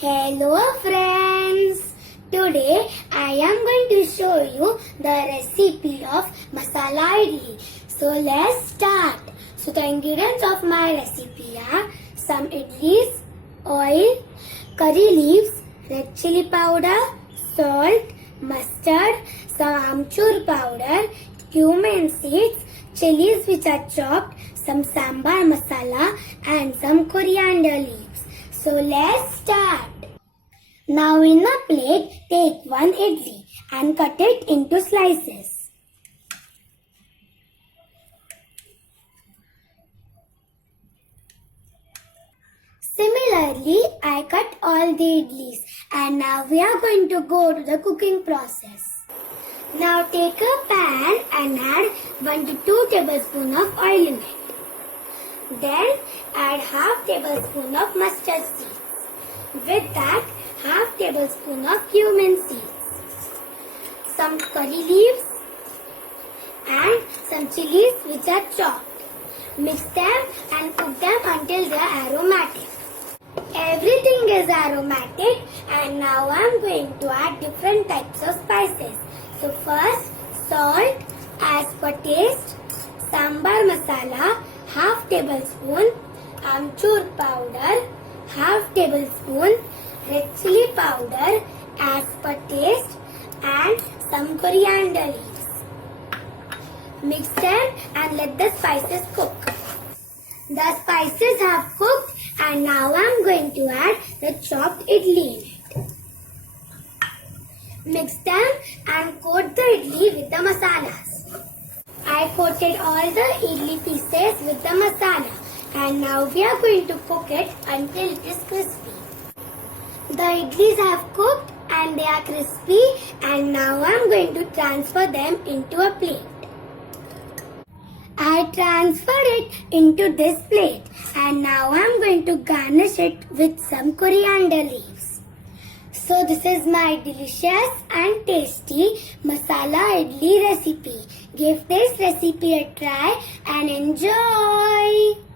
Hello friends! Today I am going to show you the recipe of Masala Idli. So let's start. So the ingredients of my recipe are some idlis, oil, curry leaves, red chili powder, salt, mustard, some amchur powder, cumin seeds, chilies which are chopped, some sambar masala and some coriander leaves. So let's start. Now in a plate, take one idli and cut it into slices. Similarly, I cut all the idlis and now we are going to go to the cooking process. Now take a pan and add 1 to 2 tablespoons of oil in it. Then add half tablespoon of mustard seeds. With that, half tablespoon of cumin seeds, some curry leaves and some chilies which are chopped. Mix them and cook them until they are aromatic. Everything is aromatic and now I am going to add different types of spices. So first, salt as per taste, sambar masala half tablespoon, amchur powder half tablespoon, red chili powder as per taste and some coriander leaves. Mix them and let the spices cook. The spices have cooked and now I am going to add the chopped idli in it. Mix them and coat the idli with the masalas. I coated all the idli pieces with the masala and now we are going to cook it until it is crispy. The idlis have cooked and they are crispy and now I am going to transfer them into a plate. I transferred it into this plate and now I am going to garnish it with some coriander leaves. So this is my delicious and tasty masala idli recipe. Give this recipe a try and enjoy.